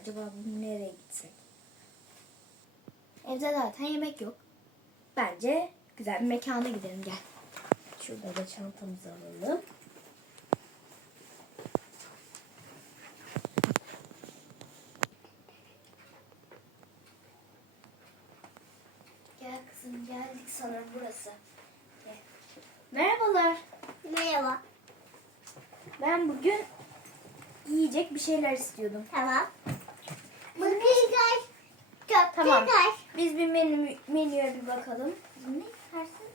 Acaba nereye gitsek? Evde zaten yemek yok. Bence güzel bir mekana gidelim gel. Şurada da çantamızı alalım. Gel kızım geldik sanırım burası. Gel. Merhabalar. Merhaba. Ben bugün yiyecek bir şeyler istiyordum. Tamam. Tamam. güzel. Biz bir menü, menüye bir bakalım. Ne istersin?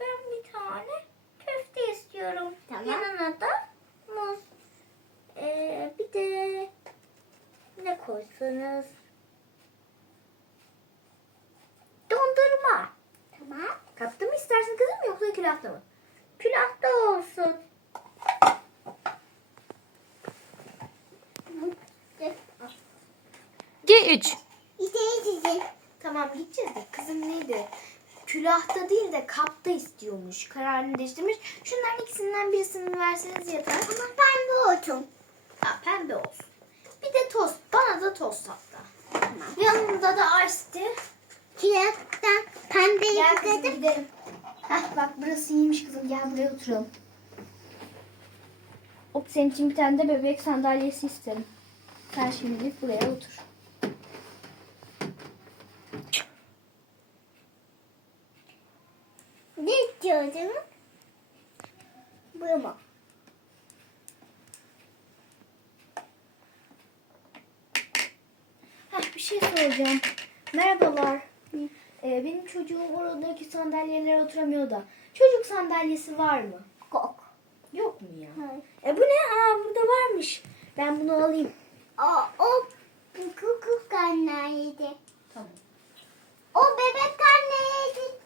Ben bir tane köfte istiyorum. Tamam. Yanına da muz. Ee, bir de ne koysanız? Dondurma. Tamam. Kapta mı istersin kızım yoksa külahta mı? Külahta olsun. G3. Tamam gideceğiz de kızım neydi? Külahta değil de kapta istiyormuş. Kararını değiştirmiş. Şunların ikisinden birisini verseniz yeter. Ama bu otum. Ha, pembe olsun. Bir de tost. Bana da tost hatta. Tamam. Yanında da tea. Kiraktan pembeyi Gel kızım gidelim. Heh, bak burası iyiymiş kızım. Gel buraya oturalım. Hop senin için bir tane de bebek sandalyesi isterim. Sen şimdilik buraya otur. Ne istiyordun? Bu mu? Heh, bir şey soracağım. Merhabalar. Ee, benim çocuğum oradaki sandalyelere oturamıyor da. Çocuk sandalyesi var mı? Kok. Yok mu ya? Hayır. E bu ne? Aa burada varmış. Ben bunu alayım. O, o kukuk karnıydı. Tamam. O bebek karnıydı.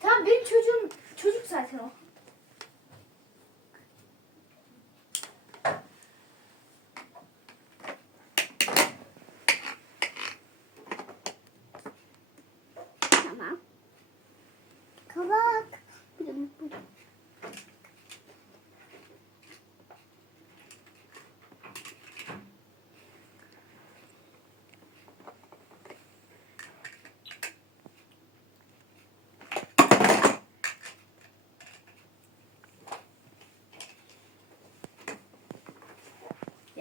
Tamam benim çocuğum çocuk zaten o. Tamam. Kabak.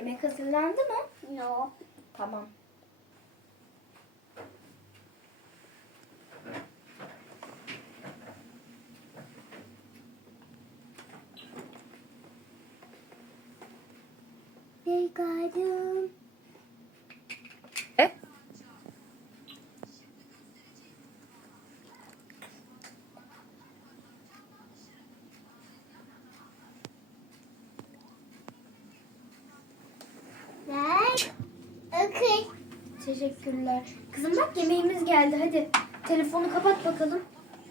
Yemek hazırlandı mı? No. Tamam. Yıkadım. E? Ver. Okey. Teşekkürler. Kızım bak yemeğimiz geldi. Hadi telefonu kapat bakalım.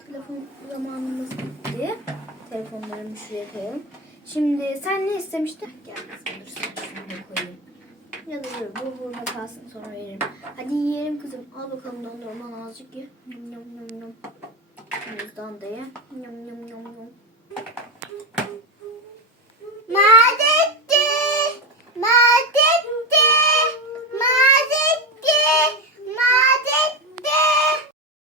Telefon zamanımız bitti. Telefonlarımı şuraya koyalım. Şimdi sen ne istemiştin? Gel kızım dur sen şuraya koyayım. Ya da dur bu burada kalsın sonra veririm. Hadi yiyelim kızım. Al bakalım dondurman azıcık ye. Yum yum yum yum. Yum yum yum yum.